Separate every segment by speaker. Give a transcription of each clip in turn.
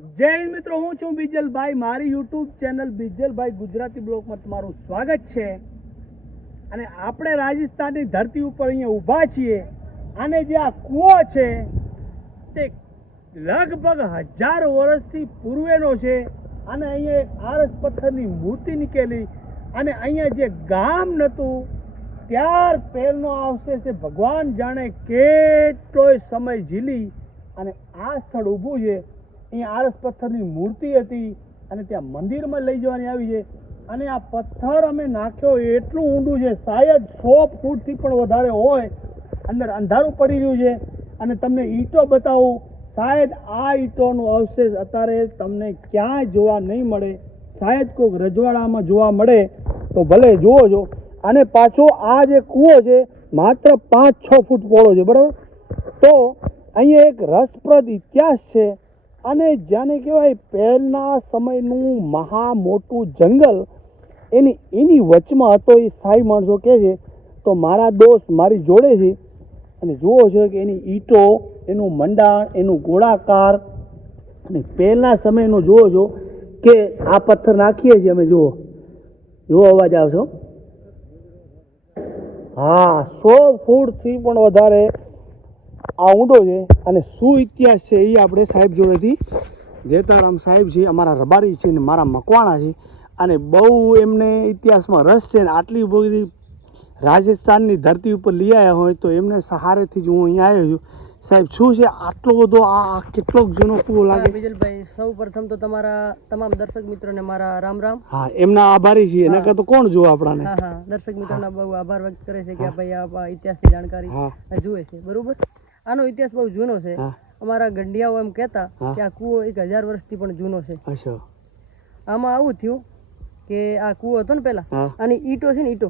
Speaker 1: જય મિત્રો, હું છું બીજલભાઈ. મારી યુટ્યુબ ચેનલ બીજલભાઈ ગુજરાતી બ્લોગમાં તમારું સ્વાગત છે. અને આપણે રાજસ્થાનની ધરતી ઉપર અહીંયા ઊભા છીએ. અને જે આ કૂવો છે, તે લગભગ હજાર વર્ષથી પૂર્વેનો છે. અને અહીંયા એક આરસ પથ્થરની મૂર્તિ નીકળેલી અને અહીંયા જે ગામ નહોતું, ત્યાર પહેલનો આવશે છે. ભગવાન જાણે કેટલોય સમય ઝીલી. અને આ સ્થળ ઊભું છે. અહીંયા આરસ પથ્થરની મૂર્તિ હતી અને ત્યાં મંદિરમાં લઈ જવાની આવી છે. અને આ પથ્થર અમે નાખ્યો, એટલું ઊંડું છે શાયદ સો ફૂટથી પણ વધારે હોય, અંદર અંધારું પડી રહ્યું છે. અને તમને ઈંટો બતાવું શાયદ આ ઈંટોનો અવશેષ અત્યારે તમને ક્યાંય જોવા નહીં મળે. શાયદ કોઈક રજવાડામાં જોવા મળે, તો ભલે જુઓ છો. અને પાછો આ જે કૂવો છે, માત્ર પાંચ છ ફૂટ પહોળો છે, બરાબર? તો અહીંયા એક રસપ્રદ ઇતિહાસ છે. અને જેને કહેવાય પહેલના સમયનું મહા મોટું જંગલ, એની એની વચમાં હતો એ સાઈ માણસો કહે છે, તો મારા દોસ્ત મારી જોડે છે. અને જુઓ છો કે એની ઈંટો, એનું મંડાણ, એનું ગોળાકાર, અને પહેલાં સમયનો જુઓ છો કે આ પથ્થર નાખીએ છીએ અમે, જુઓ. જુઓ અવાજ આવશો હા, સો ફૂટથી પણ વધારે આ ઊંડો છે અને શું ઇતિહાસ છે એ આપણે સાહેબ જોડેથી જેતારામ સાહેબ છે અમારા રબારી છે ને મારા મકવાણા છે. અને બહુ એમને ઇતિહાસમાં રસ છે ને આટલી બધી રાજસ્થાનની ધરતી ઉપર લઈ આવ્યા હોય તો એમને સહારેથી જ હું અહીંયા આવ્યો છું. સાહેબ શું છે આટલો બધો આ કેટલો કેટલોક જૂનો કૂવો લાગે?
Speaker 2: બિજલભાઈ સૌ પ્રથમ તો તમારા તમામ દર્શક મિત્રોને મારા રામ રામ.
Speaker 1: હા એમના આભારી છીએ. એના કરતા કોણ જોવે આપણાને?
Speaker 2: હા હા દર્શક મિત્રોના બહુ આભાર વ્યક્ત કરે છે કે ભાઈ આ ઇતિહાસની જાણકારી જુએ છે. બરોબર? આનો ઇતિહાસ બહુ જૂનો છે. અમારા ગંડિયાઓ એમ કહેતા કે આ કૂવો એક હજાર વર્ષથી પણ જૂનો છે. આમાં આવું થયું કે આ કૂવો હતો ને
Speaker 1: પેલા
Speaker 2: અને ઈટો છે ને ઈટો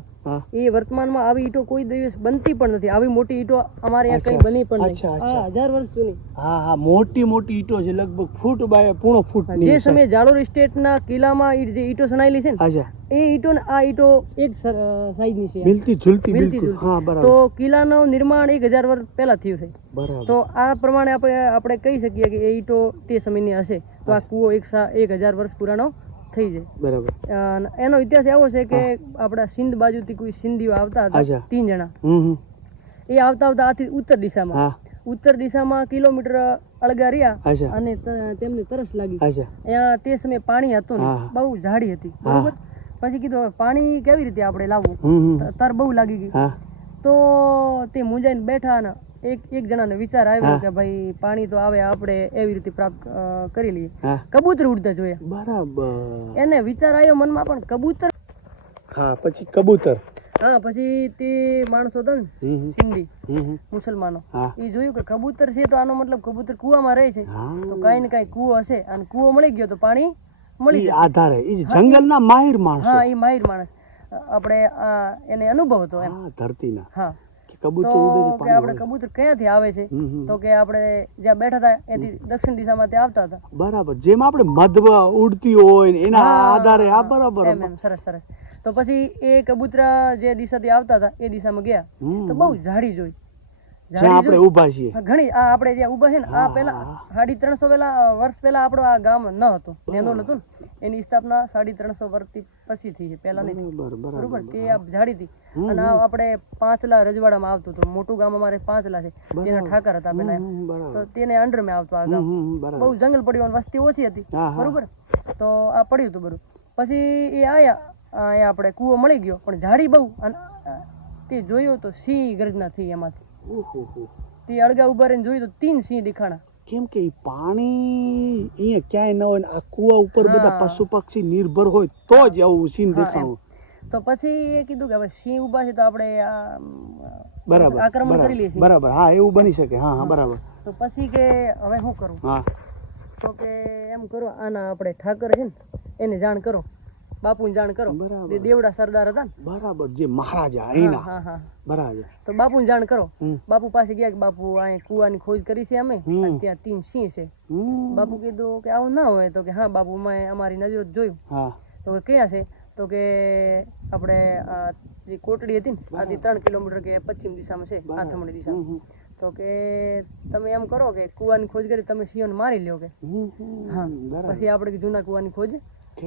Speaker 2: એ વર્તમાનમાં આવી ઈંટો કોઈ દિવસ બનતી પણ નથી. આવી મોટી ઈટો અમારે અહીંયા કઈ બની પણ નહીં. હજાર વર્ષ જૂની.
Speaker 1: હા હા મોટી મોટી ઈટો છે લગભગ ફૂટ બાય પૂણો ફૂટ
Speaker 2: જે સમયે જાલોર સ્ટેટના કિલ્લામાં જે ઈટો સણાયેલી છે ને એ ઈટો ને આ ઈંટો એક સાઈઝની છે.
Speaker 1: મિલતી ઝૂલતી બિલકુલ. હા બરાબર.
Speaker 2: તો કિલ્લાનું નિર્માણ એક હજાર વર્ષ પહેલા થયું છે.
Speaker 1: બરાબર.
Speaker 2: તો આ પ્રમાણે આપણે આપણે કહી શકીએ કે એ ઈટો તે સમયની હશે. તો આ કૂવો એક એક હજાર વર્ષ પુરાણો થઈ જાય.
Speaker 1: બરાબર.
Speaker 2: એનો ઇતિહાસ એવો છે કે આપણા સિંધ બાજુથી કોઈ સિંધીઓ આવતા હતા ત્રણ જણા. એ આવતા આવતા આથી ઉત્તર દિશામાં. ઉત્તર દિશામાં કિલોમીટર અળગા રહ્યા અને તેમને તરસ લાગી.
Speaker 1: ત્યાં
Speaker 2: અહીંયા તે સમયે પાણી હતું ને બહુ ઝાડી હતી. બરાબર? પછી કીધું પાણી કેવી રીતે આપણે લાવવું? તર બહુ લાગી ગઈ. તો તે મુંજાઈને બેઠા ને એક એક જણાને વિચાર આવ્યો કે ભાઈ પાણી તો આવે આપણે એવી રીતે પ્રાપ્ત કરી લઈએ. કબૂતર ઉડતા જોઈએ.
Speaker 1: બરાબર.
Speaker 2: એને વિચાર આવ્યો મનમાં પણ કબૂતર
Speaker 1: હા પછી કબૂતર.
Speaker 2: હા પછી તે માણસો હતા ને સિંધી મુસલમાનો. એ જોયું કે કબૂતર છે તો આનો મતલબ કબૂતર કુવામાં રહે છે. તો કઈ ને કઈ કુવો હશે અને કુવો મળી ગયો તો પાણી મળી
Speaker 1: આધારે જંગલ જંગલના માહિર માણસ.
Speaker 2: હા એ માહિર માણસ. આપણે એને અનુભવ હતો એમ.
Speaker 1: ધરતીના.
Speaker 2: હા.
Speaker 1: કબૂતર ઉડે
Speaker 2: કે આપણે કબૂતર ક્યાંથી આવે છે? તો કે આપણે જ્યાં બેઠા હતા એથી દક્ષિણ દિશામાં તે આવતા હતા.
Speaker 1: બરાબર. જેમ આપણે મધવા ઉડતી હોય એના આધારે આ બરાબર
Speaker 2: એમ સરસ સરસ. તો પછી એ કબૂતરા જે દિશાથી આવતા હતા એ દિશામાં ગયા. તો બહુ ઝાડી જોઈ.
Speaker 1: જ્યાં આપણે ઊભા છીએ.
Speaker 2: ઘણી આ આપણે જ્યાં ઊભા છે ને આ પહેલા સાડી ત્રણસો પહેલા વર્ષ પહેલા આપણો આ ગામ ન હતો. નેનોલ હતું ને. એની સ્થાપના સાડી ત્રણસો વર્ષથી પછી થઈ છે પહેલા નહીં
Speaker 1: બરાબર બરાબર
Speaker 2: બરોબર? તે આ ઝાડી હતી. અને આ આપણે પાંચલા રજવાડામાં આવતું હતું. મોટું ગામ અમારે પાંચલા છે. તેના ઠાકર હતા
Speaker 1: બરાબર.
Speaker 2: તો તેને અંડરમાં આવતું આ ગામ.
Speaker 1: બરાબર.
Speaker 2: બહુ જંગલ પડ્યું અને વસ્તી ઓછી હતી. બરોબર? તો આ પડ્યું હતું બધું. પછી એ આયા. અહીંયા આપણે કૂવો મળી ગયો. પણ ઝાડી બહુ. અને તે જોયું તો સિંહ ગર્જના થઈ એમાંથી. તે અળગા ઊભા રહીને જોયું તો તીન સિંહ દેખાણા.
Speaker 1: કેમ કે પાણી અહીંયા ક્યાંય ન હોય ને આ કુવા ઉપર બધા પશુ પક્ષી નિર્ભર હોય તો જ આવું સિંહ દેખાણું.
Speaker 2: તો પછી એ કીધું કે હવે સિંહ ઊભા છે તો આપણે આ
Speaker 1: બરાબર
Speaker 2: આક્રમણ કરી લઈએ
Speaker 1: બરાબર. હા એવું બની શકે. હા હા બરાબર.
Speaker 2: તો પછી કે હવે શું કરું?
Speaker 1: હા.
Speaker 2: તો કે એમ કરો આના આપણે ઠાકર છે ને એને જાણ કરો. બાપુને જાણ કરો.
Speaker 1: બરાબર.
Speaker 2: દેવડા સરદાર હતા ને.
Speaker 1: બરાબર જે મહારાજા એના.
Speaker 2: હા હા
Speaker 1: બરાબર.
Speaker 2: તો બાપુને જાણ કરો. બાપુ પાસે ગયા કે બાપુ અહીંયા કુવાની ખોજ કરી છે અમે. ત્યાં તીન સિંહ છે. બાપુ કીધું કે આવું ના હોય તો કે હા બાપુ મેં અમારી નજરો જોયું. તો કે ક્યાં છે? તો કે આપણે જે કોટડી હતી ને આથી ત્રણ કિલોમીટર કે પશ્ચિમ દિશામાં છે આથમણી દિશામાં. તો કે તમે એમ કરો કે કુવાની ખોજ કરી તમે સિંહોને મારી લ્યો કે. હા. પછી આપણે જૂના કુવાની ખોજ.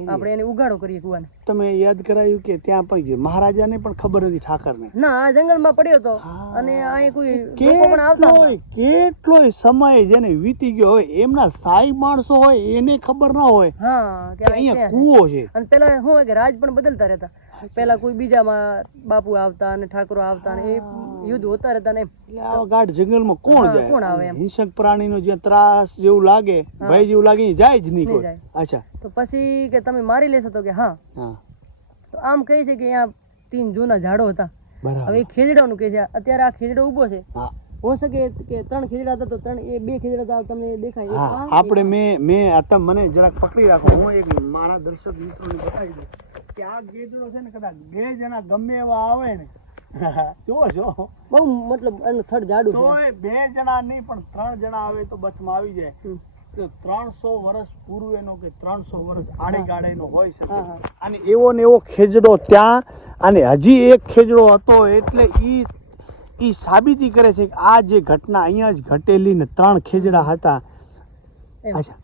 Speaker 2: આપણે એને ઉગાડો કરીએ કુવાને.
Speaker 1: તમે યાદ કરાયું કે ત્યાં પણ ગયો. મહારાજાને પણ ખબર હતી ઠાકરને.
Speaker 2: ના આ જંગલમાં પડ્યો હતો અને અહીં કોઈ લોકો પણ આવતા
Speaker 1: કેટલોય કેટલો સમય જેને વીતી ગયો હોય એમના સાઈ માણસો હોય એને ખબર ના હોય
Speaker 2: હા કે
Speaker 1: અહીંયા
Speaker 2: કુવો છે?
Speaker 1: કૂવો છે.
Speaker 2: અને પેલા શું હોય કે રાજ પણ બદલતા રહેતા. પેલા કોઈ બીજામાં બાપુ આવતા અને ઠાકરો આવતા અને એ યુદ્ધ હોતા રહેતા ને.
Speaker 1: એટલે આવા ગાઢ જંગલમાં કોણ
Speaker 2: જાય? કોણ આવે એમ?
Speaker 1: હિંસક પ્રાણીનો જે ત્રાસ જેવું લાગે ભય જેવું લાગે જાય જ નહીં કોઈ. અચ્છા.
Speaker 2: તો પછી કે તમે મારી લેશો તો કે હા.
Speaker 1: હા.
Speaker 2: તો આમ કહે છે કે અહીંયા તીન જૂના ઝાડો હતા. હવે ખેજડાનું કહે છે. અત્યારે આ ખેજડો ઊભો છે.
Speaker 1: હો.
Speaker 2: શકે કે ત્રણ ખેજડા હતા તો ત્રણ એ બે ખેજડા હતા તમને દેખાય.
Speaker 1: હા. આપણે મેં મેં આ મને જરાક પકડી રાખો. હું એક મારા દર્શક મિત્રોને બતાવી દઉં
Speaker 3: કે આ ગેજડો છે ને કદાચ ગેજ એના ગમે એવા આવે ને જો જો
Speaker 2: બહુ મતલબ એનું થડ જાડું
Speaker 3: તો બે જણા નહીં પણ ત્રણ જણા આવે તો બચમાં આવી જાય. ત્રણસો વર્ષ પૂર્વેનો કે ત્રણસો વર્ષ આડે ગાળેનો હોય શકે.
Speaker 1: અને એવો ને એવો ખેજડો ત્યાં અને હજી એક ખેજડો હતો એટલે ઈ એ સાબિતી કરે છે કે આ જે ઘટના અહીંયા જ ઘટેલી ને ત્રણ ખેજડા હતા. અચ્છા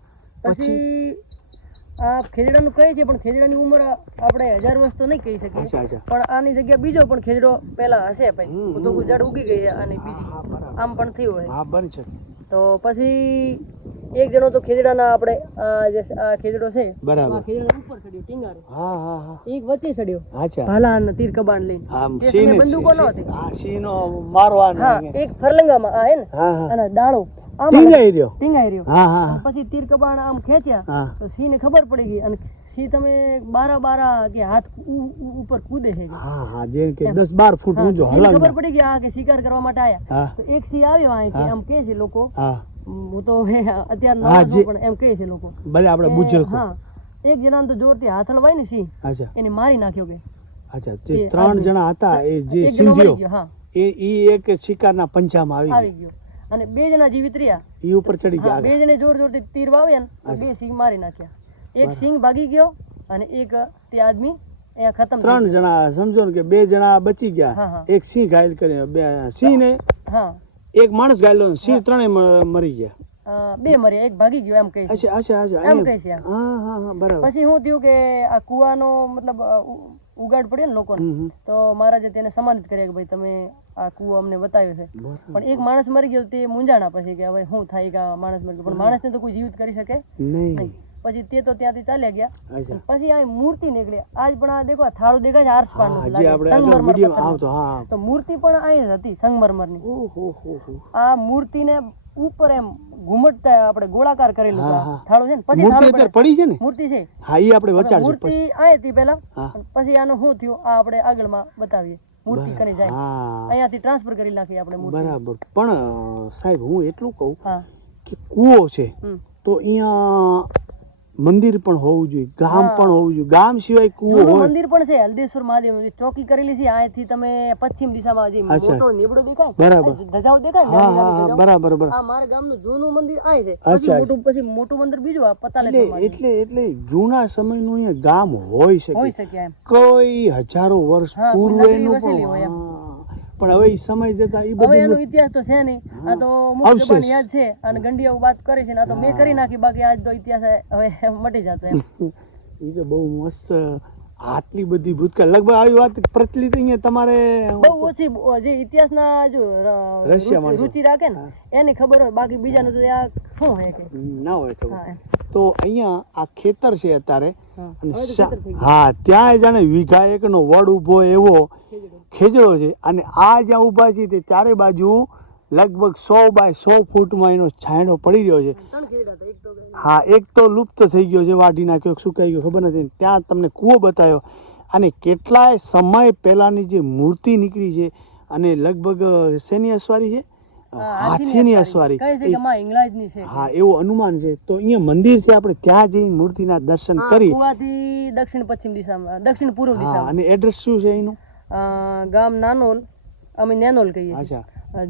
Speaker 1: પછી?
Speaker 2: આ ખેજડાનું કહે છે પણ ખેજડાની ઉંમર આપણે હજાર વર્ષ તો નહીં કહી શકીએ. પણ આની જગ્યા બીજો પણ ખેજડો પહેલા હશે ભાઈ. તો ગુજરાત ઉગી ગઈ છે અને બીજી આમ પણ થયું હોય.
Speaker 1: બની શકે.
Speaker 2: તો પછી એક જણો તો ખેજડાના આપણે જે આ ખેજડો છે
Speaker 1: બરાબર.
Speaker 2: ખેજડા ઉપર ચડ્યો ટીંગારે
Speaker 1: હા હા હા.
Speaker 2: એક વચ્ચે ચડ્યો.
Speaker 1: અચ્છા.
Speaker 2: ભાલા અને તીર કબાણ લઈને.
Speaker 1: આમ
Speaker 2: તે
Speaker 1: સિંહને-
Speaker 2: સમયે બંદૂકો ન હતી.
Speaker 1: હા સિંહનો મારવાનો
Speaker 2: એક ફરલંગામાં આ હે ને અને ડાળો
Speaker 1: ટીંગાઈ રહ્યો?
Speaker 2: ટીંગાઈ રહ્યો.
Speaker 1: હા હા
Speaker 2: પછી તીર કબાણ આમ ખેંચ્યા. તો સિંહને ખબર પડી ગઈ અને સિંહ તમે બારા બારા કે હાથ ઉપર કૂદે છે
Speaker 1: હા હા જેમ કે દસ બાર ફૂટ ઊંચો
Speaker 2: સિંહને ખબર પડી ગઈ આ કે શિકાર કરવા માટે આયા. તો એક સિંહ આવ્યો એમ કહે છે લોકો.
Speaker 1: હા.
Speaker 2: હું તો અત્યારે નવા છું પણ એમ કહે છે લોકો.
Speaker 1: ભલે આપણે
Speaker 2: કે હા એક જણાને તો જોરથી હાથ હલવાય ને સિંહ એને મારી નાખ્યો કે.
Speaker 1: અચ્છા જે ત્રણ જણા હતા એ જે
Speaker 2: હા.
Speaker 1: એ ઈ એક શિકારના પંજામાં આવી
Speaker 2: ગયો. અને બે જણા જીવિત રહ્યા.
Speaker 1: ઈ ઉપર ચડી ગયા
Speaker 2: બે. જણે જોર જોરથી તીર વાવ્યા ને બે સિંહ મારી નાખ્યા. એક સિંહ ભાગી ગયો અને એક તે આદમી અહીંયા ખતમ
Speaker 1: ત્રણ જણા સમજો ને કે બે જણા બચી ગયા. એક સિંહ ઘાયલ કરીને બે સિંહ ને
Speaker 2: હા.
Speaker 1: એક માણસ ઘાયલો સિંહ ત્રણેય મરી ગયા.
Speaker 2: બે મર્યા એક ભાગી ગયો એમ કહે છે.
Speaker 1: અચ્છા અચ્છા અચ્છા
Speaker 2: એમ કહી છે
Speaker 1: હા હા હા બરાબર.
Speaker 2: પછી હું થયું કે આ કુવાનો મતલબ ઉગાડ પડે ને લોકોને. તો મહારાજે તેને સન્માનિત કર્યા કે ભાઈ તમે આ કૂવો અમને બતાવ્યો છે. પણ એક માણસ મરી ગયો તે મૂંઝાણા પછી કે હવે શું થાય કે માણસ મરી ગયો? પણ માણસને તો કોઈ જીવિત કરી શકે
Speaker 1: નહીં.
Speaker 2: પછી તે તો ત્યાંથી ચાલ્યા ગયા. પછી આ મૂર્તિ નીકળી. આજ પણ આ દેખો થાળું દેખાય છે આર્સ
Speaker 1: હા
Speaker 2: તો મૂર્તિ પણ અહીં જ હતી સંગમરમરની.
Speaker 1: ની આ મૂર્તિ
Speaker 2: આ મૂર્તિને ઉપર એમ ઘુમટતા આપણે ગોળાકાર કરેલું થાળું છે ને? પછી
Speaker 1: મૂર્તિ અત્યારે
Speaker 2: પડી.
Speaker 1: છે ને?
Speaker 2: મૂર્તિ છે.
Speaker 1: હા એ આપણે વચાડશું
Speaker 2: મૂર્તિ આ હતી પેલા પછી આનું શું થયું? આ આપણે આગળમાં બતાવીએ. મૂર્તિ કરી જાય. અહીંયાથી ટ્રાન્સફર કરી નાખીએ આપણે
Speaker 1: બરાબર. પણ સાહેબ હું એટલું કહું કે કૂવો છે તો અહીંયા મંદિર પણ હોવું જોઈએ ગામ પણ હોવું જોઈએ ગામ સિવાય કુવો હોય
Speaker 2: મંદિર પણ છે હલદેશ્વર મહાદેવ ચોકી કરેલી છે અહીંથી તમે પશ્ચિમ દિશામાં જે મોટો નીબડો દેખાય
Speaker 1: બરાબર.
Speaker 2: આ ધજાઓ દેખાય ને.
Speaker 1: બરાબર બરાબર
Speaker 2: આ મારા ગામનું જૂનું મંદિર આ છે. પછી મોટું પછી મોટું મંદિર બીજું આ પતાલેશ્વર
Speaker 1: એટલે એટલે જૂના સમયનું અહીંયા ગામ હોઈ શકે
Speaker 2: હોઈ શકે
Speaker 1: કોઈ હજારો વર્ષ પૂર્વેનું પણ
Speaker 2: હોય એમ.
Speaker 1: હા. પણ હવે સમય જતા
Speaker 2: એ
Speaker 1: બધું
Speaker 2: એનો ઇતિહાસ તો છે નહીં. આ તો મુખ્ય યાદ છે અને ગંડિયા વાત કરે છે ને આ તો મેં કરી નાખી બાકી આજ તો ઇતિહાસ હવે મટી જતો એમ.
Speaker 1: એ તો બહુ મસ્ત આટલી બધી ભૂતકાળ. લગભગ આવી વાત પ્રચલિત અહીંયા તમારે
Speaker 2: બહુ ઓછી જે ઇતિહાસના જો રુચિ- રાખે ને એની ખબર હોય. બાકી બીજાને તો આ શું હોય કે?
Speaker 1: ના હોય. તો અહીંયા આ ખેતર છે અત્યારે. અને. હા ત્યાં જાણે વીઘા એકનો વડ ઊભો એવો
Speaker 2: ખેજડો.
Speaker 1: છે. અને આ જ્યાં ઊભા છે તે ચારે બાજુ લગભગ સો બાય સો ફૂટમાં એનો છાંયડો પડી રહ્યો છે. હા એક તો લુપ્ત થઈ ગયો છે વાઢી નાખ્યો સુકાઈ ગયો ખબર નથી. ત્યાં તમને કૂવો બતાવ્યો. અને કેટલાય સમય પહેલાંની જે મૂર્તિ નીકળી છે અને લગભગ શેની અસવારી છે? હાથીની અસવારી. હા એવું અનુમાન છે. તો અહીંયા મંદિર છે આપણે ત્યાં જઈ મૂર્તિના દર્શન કરી.
Speaker 2: દક્ષિણ પશ્ચિમ દિશામાં દક્ષિણ પૂર્વ દિશા
Speaker 1: અને એડ્રેસ શું છે એનું?
Speaker 2: ગામ નાનોલ અમે નેનોલ કહીએ
Speaker 1: અચ્છા.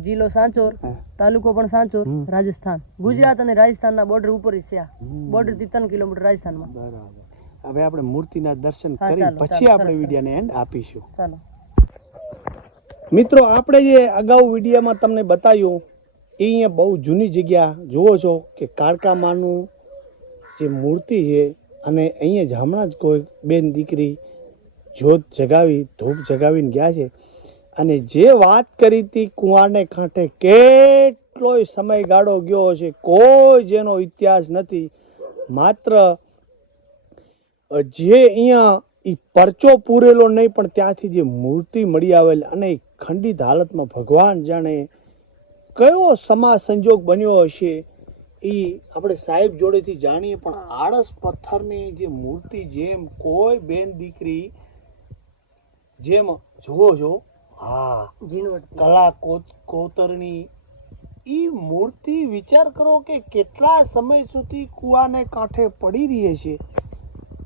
Speaker 2: જિલ્લો સાંચોર તાલુકો પણ સાંચોર રાજસ્થાન. ગુજરાત અને રાજસ્થાનના બોર્ડર ઉપર છે. બોર્ડરથી ત્રણ કિલોમીટર રાજસ્થાનમાં.
Speaker 1: બરાબર. હવે આપણે મૂર્તિના દર્શન કરી પછી આપણે વિડીયોને એન્ડ આપીશું.
Speaker 2: ચાલો.
Speaker 1: મિત્રો, આપણે જે અગાઉ વિડીયામાં તમને બતાવ્યું, એ અહીંયા બહુ જૂની જગ્યા. જુઓ છો કે કાળકા માનું જે મૂર્તિ છે અને અહીંયા જ હમણાં જ કોઈ બેન દીકરી જ્યોત જગાવી, ધૂપ જગાવીને ગયા છે. અને જે વાત કરી હતી કુંવારને કાંઠે કેટલોય સમયગાળો ગયો છે કોઈ જેનો ઇતિહાસ નથી. માત્ર જે અહીંયા એ પરચો પૂરેલો નહીં પણ ત્યાંથી જે મૂર્તિ મળી આવેલ અને એ ખંડિત હાલતમાં ભગવાન જાણે કયો સમા સંજોગ બન્યો હશે એ આપણે સાહેબ જોડેથી જાણીએ પણ આળસ પથ્થરની જે મૂર્તિ જેમ કોઈ બેન દીકરી જેમ જુઓ છો હા કલા કોત- કોતરણી એ મૂર્તિ વિચાર કરો કે કેટલા સમય સુધી કુવાને કાંઠે પડી રહી છે.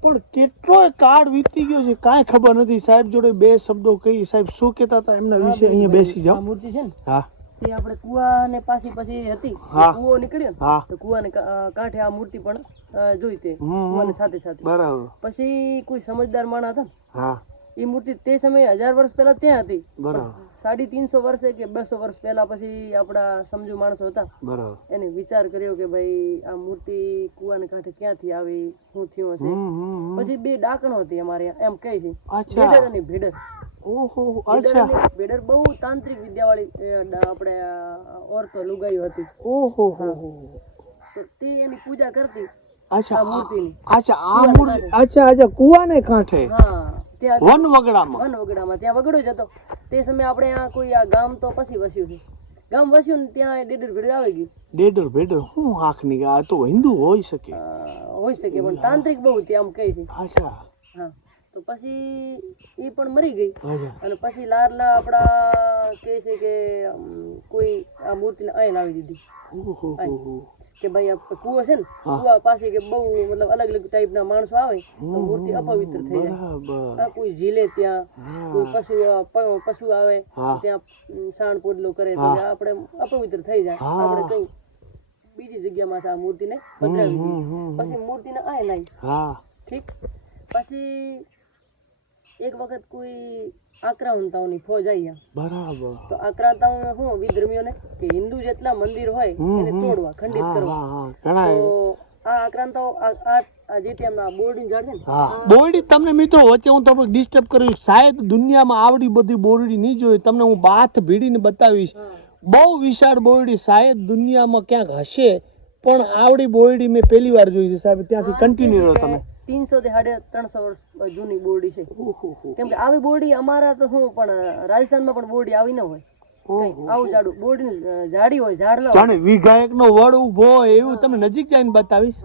Speaker 1: પણ કેટલોય કાળ વીતી ગયો છે કાંઈ ખબર નથી. સાહેબ જોડે બે શબ્દો કહી સાહેબ શું કહેતા હતા? એમના વિશે અહીંયા બેસી જાઓ.
Speaker 2: મૂર્તિ છે ને
Speaker 1: હા.
Speaker 2: તે આપણે કુવાને પાછી પાછી હતી. કુવો નીકળ્યો ને તો કુવા ને કાંઠે આ મૂર્તિ પણ જોઈ તે
Speaker 1: હમ.
Speaker 2: સાથે સાથે.
Speaker 1: બરાબર.
Speaker 2: પછી કોઈ સમજદાર માણસ હતા ને,
Speaker 1: હા.
Speaker 2: એ મૂર્તિ તે સમયે હજાર વર્ષ પહેલા ત્યાં હતી.
Speaker 1: બરાબર.
Speaker 2: સાડી તીનસો વર્ષે કે બસો વર્ષ પહેલા પછી આપણા સમજુ માણસો હતા.
Speaker 1: બરાબર.
Speaker 2: એને વિચાર કર્યો કે ભાઈ આ મૂર્તિ કુવાને કાંઠે ક્યાંથી આવી શું થયું હશે. પછી બે ડાકણો હતી અમારે એમ કહે છે. ભેડર અને ભેડર. બહુ તાંત્રિક વિદ્યાવાળી આપણે ઓરતો લુગાઈ હતી.
Speaker 1: ઓહો
Speaker 2: તો તે એની પૂજા કરતી.
Speaker 1: અચ્છા
Speaker 2: મૂર્તિની.
Speaker 1: અચ્છા આ મૂર્તિ અચ્છા અચ્છા કુવાને કાંઠે?
Speaker 2: હા. ત્યાં
Speaker 1: વન વગડામાં?
Speaker 2: વન વગડામાં. ત્યાં વગડો જ હતો. તે સમયે આપણે આ કોઈ આ ગામ તો પછી વસ્યું છે. ગામ વસ્યું ને ત્યાં ડેડર ભેડર આવી ગયું.
Speaker 1: ડેડર ભેડર? હું આંખની આ તો હિન્દુ હોઈ શકે.
Speaker 2: હોઈ શકે પણ તાંત્રિક બહુ તે આમ કહે છે.
Speaker 1: અચ્છા.
Speaker 2: હા. તો પછી એ પણ મરી ગઈ. અને પછી લારલા આપણા કહે છે કે કોઈ આ મૂર્તિને અહીં લાવી દીધી.
Speaker 1: ઓહો.
Speaker 2: કે ભાઈ આ કુવો છે ને કુવા પાસે કે બહુ મતલબ અલગ અલગ ટાઈપના માણસો આવે તો મૂર્તિ અપવિત્ર થઈ જાય. આ કોઈ ઝીલે ત્યાં કોઈ પશુ પશુ આવે ત્યાં સાણ પોડલો કરે તો આપણે અપવિત્ર થઈ જાય. આપણે કઈ બીજી જગ્યામાં આ મૂર્તિને પધરાવી દીધી. પછી મૂર્તિને આય લાવી ઠીક? પછી એક વખત કોઈ આક્રાંતાઓની ફોજ આવી
Speaker 1: બરાબર.
Speaker 2: તો આક્રાંતાઓ શું વિદ્રમીઓને કે હિન્દુ જેટલા મંદિર હોય એને તોડવા ખંડિત કરવા. તો આ આક્રાંતાઓ આ તેમના
Speaker 1: બોરડી મિત્રો વચ્ચે હું તમને ડિસ્ટર્બ કર્યું શાયદ દુનિયામાં આવડી બધી બોરડી નહીં જોઈ. તમને હું બાથ ભીડીને બતાવીશ. બહુ વિશાળ બોરડી શાયદ દુનિયામાં ક્યાંક હશે પણ આવડી બોરડી મેં પહેલી વાર જોઈ છે સાહેબ. ત્યાંથી કન્ટિન્યુ રહો તમે.
Speaker 2: થી સાડે ત્રણસો વર્ષ જૂની બોરડી છે. કેમ કે આવી બોરડી અમારા તો શું પણ રાજસ્થાનમાં પણ બોરડી આવી ન હોય. આવું બોરડી હોય ઝાડ
Speaker 1: વડ એવું તમે નજીક જઈને બતાવીશ?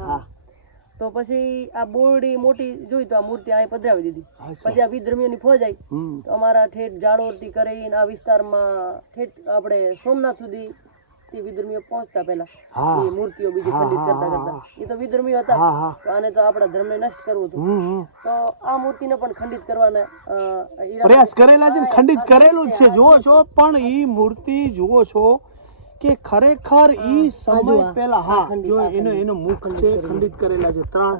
Speaker 2: તો પછી આ બોરડી મોટી જોઈ તો આ મૂર્તિ અહીં પધરાવી દીધી. પછી આ વિધર્મીઓની ફોજ આવી તો અમારા ઠેઠ જાડોરથી કરીને આ વિસ્તારમાં ઠેઠ આપણે સોમનાથ સુધી તે વિધર્મીઓ પહોંચતા પહેલા. એ મૂર્તિઓ બીજી ખંડિત કરતા કરતા. એ તો વિધર્મીઓ હતા. તો આને તો આપણા ધર્મને નષ્ટ કરવું હતું. તો આ મૂર્તિને પણ ખંડિત કરવાના
Speaker 1: પ્રયાસ કરેલા છે ને ખંડિત કરેલું જ છે. જુઓ છો પણ એ મૂર્તિ જુઓ છો કે ખરેખર ઈ સમય પહેલા હા જો એનો એનો મુખ છે ખંડિત કરેલા છે. ત્રણ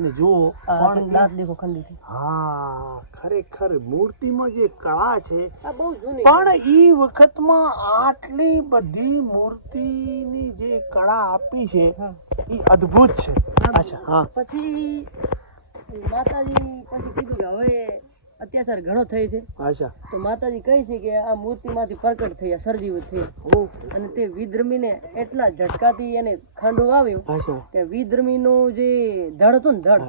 Speaker 1: અને જુઓ
Speaker 2: દાંત દેખો ખંડિત
Speaker 1: હા ખરેખર મૂર્તિમાં જે કળા છે પણ એ વખતમાં આટલી બધી મૂર્તિની જે કળા આપી છે
Speaker 2: એ
Speaker 1: અદભુત અદ્ભુત છે. અચ્છા હા.
Speaker 2: પછી માતાજી પછી કીધું કે હવે અત્યાચાર ઘણો થઈ છે.
Speaker 1: અચ્છા.
Speaker 2: તો માતાજી કહે છે કે આ મૂર્તિમાંથી પ્રકટ થયા સર્જીવ થયા. અને તે વિધર્મીને એટલા ઝટકાથી એને ખાંડો આવ્યો કે વિધર્મીનું જે ધડ હતું ને ધડ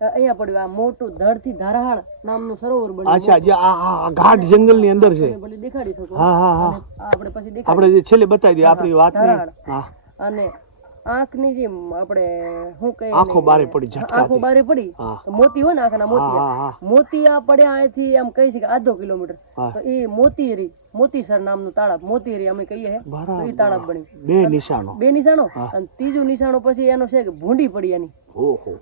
Speaker 2: અહીંયા પડ્યું. આ મોટું ધડથી ધારાહાળ નામનું સરોવર બન્યું
Speaker 1: અચ્છા જે આ ઘાટ જંગલની અંદર છે.
Speaker 2: ભલે દેખાડી શકો.
Speaker 1: હા હા હા.
Speaker 2: આપણે પછી
Speaker 1: આપણે જે છેલ્લે બતાવી દઈએ આપણી વાત હા.
Speaker 2: અને આંખની જે આપણે શું કહીએ
Speaker 1: આંખો બારે પડી
Speaker 2: આંખો બારે પડી. મોતી હોય ને આંખના
Speaker 1: મોતી.
Speaker 2: મોતિયા
Speaker 1: હા
Speaker 2: મોતિયા અહીંથી એમ કહી છે કે આધો કિલોમીટર. તો એ મોતીરી મોતીસર નામનું તાળાબ મોતીરી અમે કહીએ એ તાળાબ બની.
Speaker 1: બે નિશાનો.
Speaker 2: બે નિશાનો? અને ત્રીજું નિશાનો પછી એનો છે કે ભૂંડી પડી એની.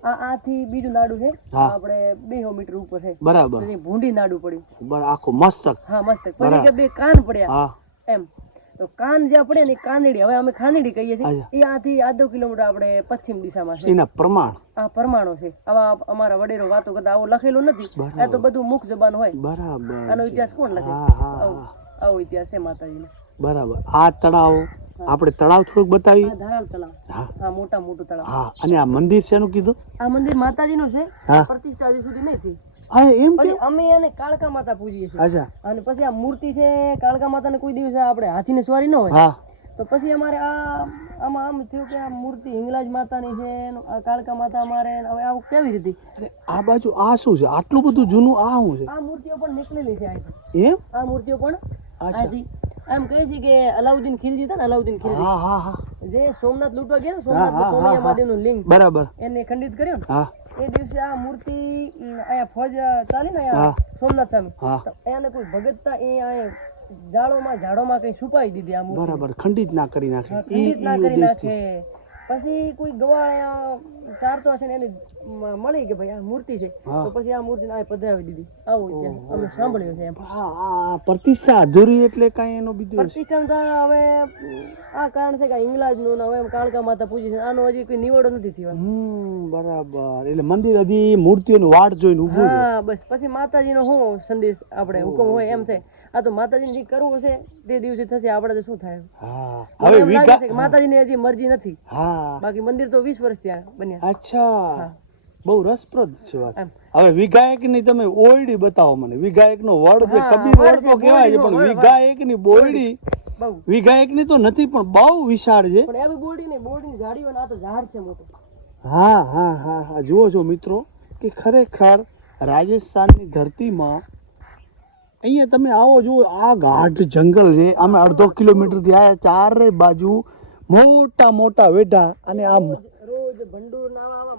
Speaker 2: આ આથી બીજું નાડું છે. આપણે બે મીટર ઉપર છે.
Speaker 1: બરાબર.
Speaker 2: ભૂંડી નાડું પડ્યું.
Speaker 1: આખો મસ્તક.
Speaker 2: હા મસ્ત પછી કે બે કાન પડ્યા. એમ. તો કાન જે પડે ને કાનડી હવે અમે ખાનડી કહીએ છીએ એ આથી આધો કિલોમીટર આપણે પશ્ચિમ દિશામાં છે.
Speaker 1: એના પ્રમાણ.
Speaker 2: આ પ્રમાણો છે. આવા અમારા વડેરો વાતો કરતા આવું લખેલું નથી. આ તો બધું મુખ જબાન હોય.
Speaker 1: બરાબર
Speaker 2: આનો ઇતિહાસ કોણ લખે? આવો ઇતિહાસ છે માતાજીનો.
Speaker 1: બરાબર. આ તળાવ આપણે તળાવ થોડુંક બતાવીએ?
Speaker 2: ધારાલ તળાવ.
Speaker 1: હા.
Speaker 2: આ મોટા મોટું તળાવ.
Speaker 1: હા અને આ મંદિર શેનું કીધું?
Speaker 2: આ મંદિર માતાજીનું છે. પ્રતિષ્ઠા હજી સુધી નહીં થઈ.
Speaker 1: હા એમ કે
Speaker 2: અમે એને કાળકા માતા પૂજીએ છીએ.
Speaker 1: અચ્છા.
Speaker 2: અને પછી આ મૂર્તિ છે કાળકા માતાને કોઈ દિવસે આપણે હાથીની સવારી ન હોય.
Speaker 1: હા.
Speaker 2: તો પછી અમારે આ આમાં આમ થયું કે આ મૂર્તિ હિંગલાજ માતાની છે કાળકા માતા અમારે હવે આવું કેવી રીતે?
Speaker 1: આ બાજુ આ શું છે? આટલું બધું જૂનું આ શું છે?
Speaker 2: આ મૂર્તિઓ પણ નીકળેલી છે અહીંથી.
Speaker 1: એમ?
Speaker 2: આ મૂર્તિઓ પણ અહીંથી. કહે છે કે અલાઉદ્દીન ખિલજી હતા ને અલાઉદ્દીન ખિલજી.
Speaker 1: હા હા હા.
Speaker 2: જે સોમનાથ લૂંટવા ગયા સોમનાથ સોમૈયા. મહાદેવનું લિંગ.
Speaker 1: બરાબર.
Speaker 2: એને ખંડિત કર્યો ને.
Speaker 1: હા.
Speaker 2: એ દિવસે આ મૂર્તિ અહીંયા ફોજ ચાલી ને અહીંયા સોમનાથ સામે. ને કોઈ ભગત તા એ અહીંયા જાળોમાં ઝાડોમાં કઈ છુપાઈ દીધી આ મૂર્તિ.
Speaker 1: બરાબર ખંડિત ના કરી નાખે.
Speaker 2: ખંડિત ના કરી. નાખે. પછી કોઈ ગવાળ ચારતો હશે ને એને મળી કે ભાઈ આ મૂર્તિ છે તો પછી આ મૂર્તિને આ પધરાવી દીધી. આવું અમે સાંભળ્યું છે એમ.
Speaker 1: પ્રતિષ્ઠા અધૂરી એટલે કાંઈ એનો બીજું
Speaker 2: પ્રતિષ્ઠા તો હવે આ કારણ છે કે ઇંગ્લાજનું હવે એમ કાળકા માતા પૂજી છે. આનો હજી કોઈ નિવડો નથી થયો.
Speaker 1: બરાબર. એટલે મંદિર હજી મૂર્તિઓની વાટ જોઈને ઉભું
Speaker 2: હા બસ. પછી માતાજીનો શું સંદેશ આપણે હુકમ હોય એમ છે. આ તો માતાજીને જે કરવું હશે તે દિવસે થશે આપણે તો શું થાય?
Speaker 1: હા હવે વિકા
Speaker 2: માતાજીની હજી મરજી નથી.
Speaker 1: હા.
Speaker 2: બાકી મંદિર તો વીસ વર્ષ ત્યાં બન્યા
Speaker 1: અચ્છા. બહુ રસપ્રદ છે વાત. હવે વિઘાયકની તમે ઓરડી બતાવો મને. વિઘાયક નો વડ કબીર
Speaker 2: વડ
Speaker 1: તો કહેવાય છે પણ
Speaker 2: વિઘાયકની
Speaker 1: બોરડી વિઘાયકની તો નથી પણ બહુ વિશાળ છે.
Speaker 2: પણ એવી બોરડી બોરડીની ઝાડીઓ ને તો ઝાડ છે મોટો.
Speaker 1: હા હા હા હા. જુઓ છો મિત્રો કે ખરેખર રાજસ્થાનની ધરતીમાં અહીંયા તમે આવો જુઓ આ ગાઢ જંગલ છે. અમે અડધો કિલોમીટરથી આવ્યા ચારે બાજુ મોટા મોટા વેઢા અને આમ
Speaker 2: રોજ ભંડૂર આવા આવા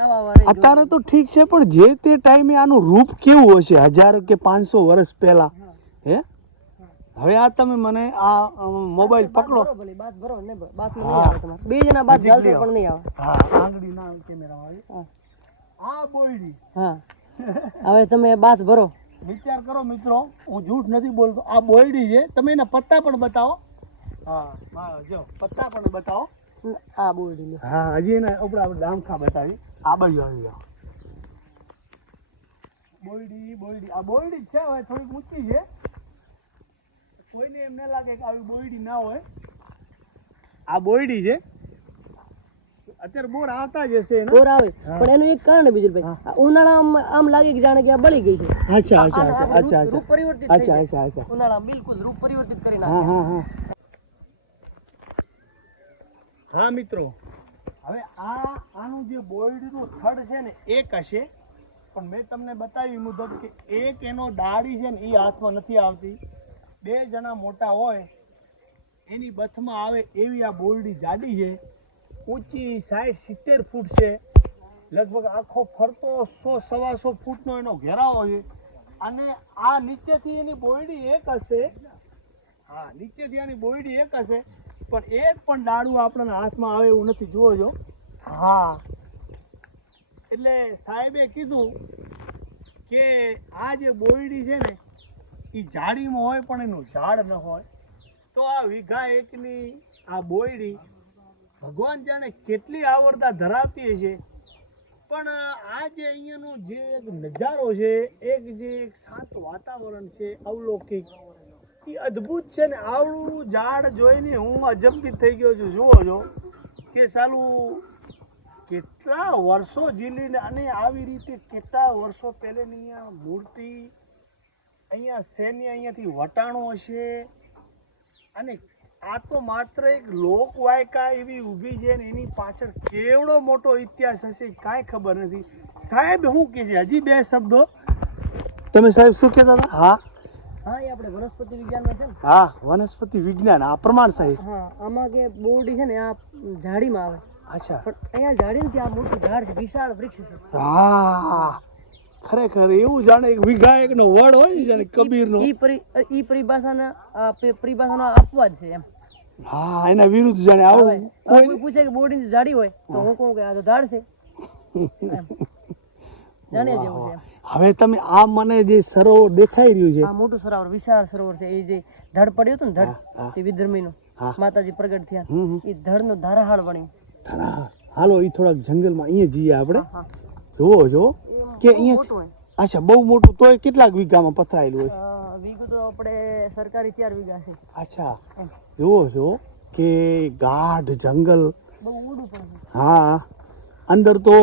Speaker 2: આવા આવા
Speaker 1: અત્યારે તો ઠીક છે પણ જે તે ટાઈમે આનું રૂપ કેવું હશે હજાર કે પાંચસો વર્ષ પહેલા? હે. હવે આ તમે મને આ મોબાઈલ પકડો.
Speaker 2: આવે બે જણા બાદ પણ નહીં આવે.
Speaker 1: હા આંગળી ના કેમેરા
Speaker 2: હા.
Speaker 1: આ બોયડી.
Speaker 2: હા. હવે તમે બાત ભરો.
Speaker 1: વિચાર કરો મિત્રો હું જૂઠ નથી બોલતો આ બોયડી છે. તમે એના પત્તા પણ બતાવો. હા જો પત્તા પણ બતાવો.
Speaker 2: આ બોરડી
Speaker 1: હા હજી એના આપણે આપણે દામખા બતાવી. આ બાજુ આવી જાઓ. બોયડી બોયડી. આ બોયડી છે હવે થોડીક ઊંચી છે. કોઈને એમ ન લાગે કે આવી બોયડી ના હોય. આ બોયડી છે. અત્યારે બોર આવતા જ હશે
Speaker 2: બોર આવે. પણ એનું એક કારણ બીજું ઉનાળામાં આમ લાગે કે જાણે કે આ બળી ગઈ છે.
Speaker 1: અચ્છા અચ્છા અચ્છા અચ્છા
Speaker 2: રૂપ- રૂપ પરિવર્તિત
Speaker 1: અચ્છા અચ્છા અચ્છા.
Speaker 2: ઉનાળામાં બિલકુલ રૂપ પરિવર્તિત કરી નાખે
Speaker 1: હા હા હા. હા મિત્રો. હવે આ આનું જે બોયડીનું થડ છે ને એક હશે. પણ મેં તમને બતાવ્યું મુજબ કે એક એનો ડાળી છે ને એ હાથમાં નથી આવતી. બે જણા મોટા હોય એની બથમાં આવે એવી આ બોરડી જાડી છે. ઊંચી સાઠ સિત્તેર ફૂટ છે. લગભગ આખો ફરતો સો, સવાસો ફૂટનો એનો ઘેરાવો છે. અને આ નીચેથી એની બોયડી એક હશે. હા, નીચેથી આની બોયડી એક હશે. પણ એક પણ ડાળું આપણને હાથમાં આવે એવું નથી. જુઓ જો. હા. એટલે સાહેબે કીધું કે આ જે બોયડી છે ને, એ ઝાડીમાં હોય પણ એનું ઝાડ ન હોય. તો આ વીઘા એકની આ બોયડી ભગવાન જાણે કેટલી આવડતા ધરાવતી હશે. પણ આ જે અહીંયાનું જે એક નજારો છે, એક જે એક શાંત વાતાવરણ છે, અવલૌકિક એ અદ્ભુત છે ને આવડું ઝાડ જોઈને હું અજંબિત થઈ ગયો છું. જુઓ છો કે સાલું કેટલા વર્ષો ઝીલીને અને આવી રીતે કેટલા વર્ષો પહેલેની અહીંયા મૂર્તિ, અહીંયા સૈન્ય અહીંયાથી વટાણો હશે અને આ તો માત્ર એક લોકવાયકા એવી ઊભી છે ને એની પાછળ કેવડો મોટો ઇતિહાસ હશે કાંઈ ખબર નથી. સાહેબ શું કે છે? હજી બે શબ્દો. તમે સાહેબ શું કહેતા હતા? હા.
Speaker 2: હા એ આપણે વનસ્પતિ વિજ્ઞાનમાં છે ને.
Speaker 1: હા વનસ્પતિ વિજ્ઞાન આ પ્રમાણ સાહેબ.
Speaker 2: હા આમાં કે બોરડી છે ને આ ઝાડીમાં આવે.
Speaker 1: અચ્છા.
Speaker 2: પણ અહીંયા ઝાડી ને આ મોટું ઝાડ છે વિશાળ વૃક્ષ છે.
Speaker 1: હા. ખરેખર એવું જાણે એક નો એકનો વડ હોય ને જાણે કબીરનો.
Speaker 2: ઈ પરી ઈ પરિભાષાના પરિભાષાનો અપવાદ છે એમ.
Speaker 1: હા એના વિરુદ્ધ જાણે આવું
Speaker 2: કોઈ પૂછે કે બોરડીની ઝાડી હોય તો હું. કહું કે આ તો ઝાડ છે. જાણે જેવું છે
Speaker 1: હવે તમે આ મને જે સરોવર દેખાઈ રહ્યું છે.
Speaker 2: આ મોટું સરોવર વિશાળ સરોવર છે. એ જે ધડ પડ્યું હતું ને. ધડ તે
Speaker 1: નું
Speaker 2: માતાજી પ્રગટ થયા. એ ધડનો ધારાહાળ બન્યું.
Speaker 1: ધરા. હાલો એ થોડાક જંગલમાં અહીંયા જઈએ આપણે. જોવો જો કે અહીંયા અચ્છા બહુ મોટું તોય કેટલાક વીઘામાં પથરાયેલું હોય?
Speaker 2: વીઘું તો આપણે સરકારી ચાર વીઘા છે.
Speaker 1: અચ્છા. જુઓ છો કે ગાઢ જંગલ. હા. અંદર તો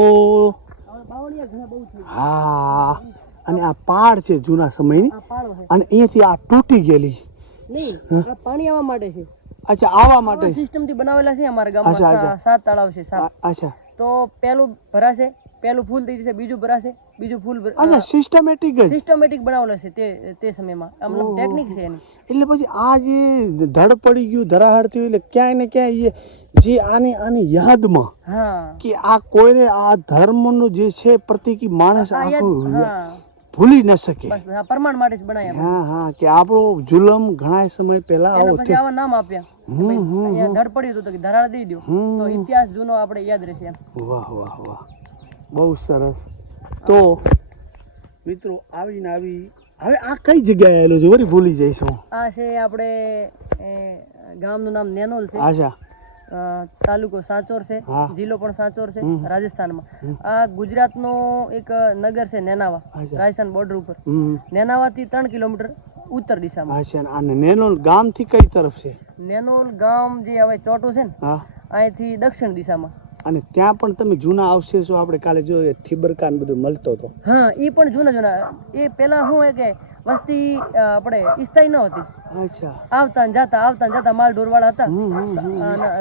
Speaker 1: હા. અને આ પાડ છે જૂના સમયની. અને અહીંયાથી આ તૂટી ગયેલી.
Speaker 2: પાણી આવવા માટે છે.
Speaker 1: અચ્છા આવવા માટે.
Speaker 2: સિસ્ટમથી બનાવેલા છે અમારા ગામમાં. સાત તળાવ છે
Speaker 1: અચ્છા.
Speaker 2: તો પેલું ભરાશે. પેલું ફૂલ થઈ જશે બીજું ભરાશે બીજું ફૂલ
Speaker 1: અચ્છા સિસ્ટમેટિક જ.
Speaker 2: સિસ્ટમેટિક બનાવેલો છે તે તે સમયમાં. આ મતલબ ટેકનિક છે એની.
Speaker 1: એટલે પછી આ જે ધડ પડી ગયું થયું એટલે ક્યાંય ને ક્યાંય જે આની આની યાદમાં
Speaker 2: હા.
Speaker 1: કે આ કોઈને આ ધર્મનું જે છે પ્રતિકી માણસ આખું ભૂલી ન શકે.
Speaker 2: પ્રમાણ માટે જ બનાવ્યા
Speaker 1: હા હા કે આપણો જુલમ ઘણા સમય પહેલા આવો
Speaker 2: પછી આવા નામ આપ્યા.
Speaker 1: હમ, હમ,
Speaker 2: ધડ પડ્યું હતું તો કે ધરાળ દઈ દો તો ઇતિહાસ જૂનો આપણે યાદ રહેશે
Speaker 1: વાહ વાહ વાહ. બહુ સરસ. તો મિત્રો આવીને આવી હવે આ કઈ જગ્યાએ આવેલો છે? વરી ભૂલી જઈશું.
Speaker 2: આ છે આપણે ગામનું નામ નેનોલ છે.
Speaker 1: આશા
Speaker 2: તાલુકો સાંચોર છે. જિલ્લો પણ સાંચોર છે રાજસ્થાનમાં. આ ગુજરાતનો એક નગર છે નેનાવા રાજસ્થાન બોર્ડર ઉપર. નેનાવાથી ત્રણ કિલોમીટર ઉત્તર દિશામાં.
Speaker 1: અને નેનોલ ગામથી કઈ તરફ છે?
Speaker 2: નેનોલ ગામ જે હવે ચોટું છે ને અહીંથી દક્ષિણ દિશામાં.
Speaker 1: અને ત્યાં પણ તમે જૂના અવશેષો આપણે કાલે જોયું થીબરકા ને બધું મળતો હતો.
Speaker 2: હા એ પણ જૂના જૂના. એ પહેલા શું હે કે વસ્તી આપણે ઈસ્તાઈ ન હતી.
Speaker 1: અચ્છા.
Speaker 2: આવતા ને જાતા આવતા ને જાતા માલ ઢોરવાળા હતા.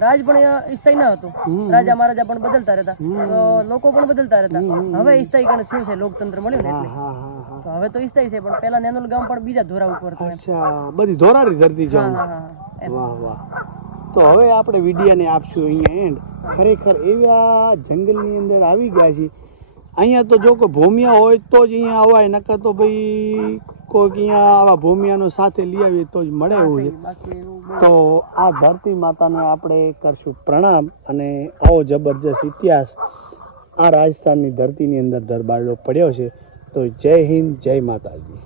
Speaker 2: રાજ પણ ઈસ્તાઈ ન હતું. રાજા મહારાજા પણ બદલતા રહેતા. તો લોકો પણ બદલતા રહેતા. હવે ઈસ્તાઈ ગણ શું છે? લોકતંત્ર મળ્યું ને એટલે. તો હવે તો ઈસ્તાઈ છે પણ પહેલા નેનોલ ગામ પણ બીજા ધોરા ઉપર હતું.
Speaker 1: અચ્છા બધી ધોરારી ધરતી
Speaker 2: એમ.
Speaker 1: વાહ વાહ. તો હવે આપણે વિડીયાને આપશું અહીંયા એન્ડ ખરેખર એવા જંગલની અંદર આવી ગયા છીએ. અહીંયા તો જો કોઈ ભૂમિયા હોય તો જ અહીંયા અવાય નકર તો ભાઈ કોઈક અહીંયા આવા ભૂમિયાનો સાથે લઈ આવીએ તો જ મળે એવું છે. તો આ ધરતી માતાને આપણે કરશું પ્રણામ અને આવો જબરજસ્ત ઇતિહાસ. આ રાજસ્થાનની ધરતીની અંદર દરબારડો પડ્યો છે. તો જય હિન્દ જય માતાજી.